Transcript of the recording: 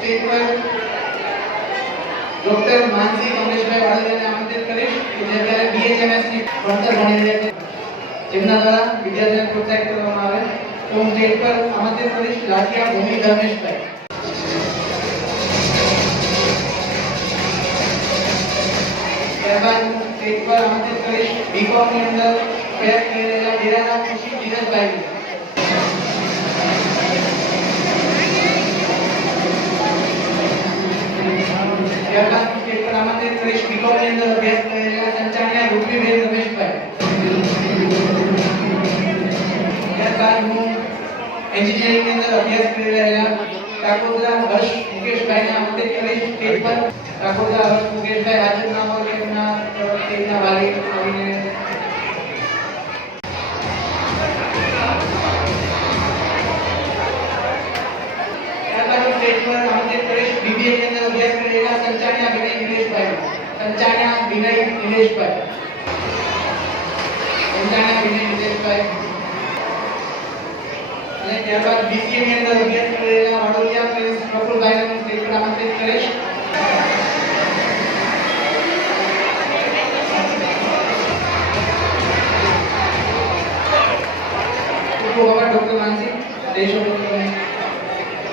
stage પર doctor માનસી કમલેશભાઈ વાળાને આમંત્રિત કરીશ કે જે અત્યારે BHMS ની ભણતર ભણી રહ્યા છે જેમના દ્વારા વિદ્યાર્થીઓને પ્રોત્સાહિત કરવામાં આવે તો હું સ્ટેજ પર આમંત્રિત કરીશ લાઠિયા ભૂમિ ધર્મેશભાઈ ત્યારબાદ હું સ્ટેજ પર આમંત્રિત કરીશ બીકોમ ની અંદર અભ્યાસ કરી રહેલા ડેરાના ખુશી ધીરજભાઈ હું સ્ટેજ પર આમંત્રિત કરીશ બીકોમ ની અંદર અભ્યાસ કરી રહેલા સંચાણિયા રૂપીબેન રમેશભાઈ ત્યારબાદ હું એન્જિનિયરિંગ ની અંદર અભ્યાસ કરી રહેલા ઠાકોરદા હર્ષ મુકેશભાઈને આમંત્રિત કરીશ સ્ટેજ પર ઠાકોરદા હર્ષ મુકેશભાઈ હાજર ના હોય તો એમના સ્ટેજના વાલી આવીને ત્યારબાદ હું સ્ટેજ પર આમંત્રિત કરીશ BBA નિલેશભાઈ સંચાણિયા વિનય નિલેશભાઈ સંચાણિયા વિનય નિલેશભાઈ અને ત્યારબાદ BCA ની અંદર અભ્યાસ કરી રહેલા વાડોલિયા પ્રિન્સ પ્રફુલભાઈને હું સ્ટેજ પર આમંત્રિત કરીશ પૂર્વ બાબા ડોક્ટર માનસી દેશો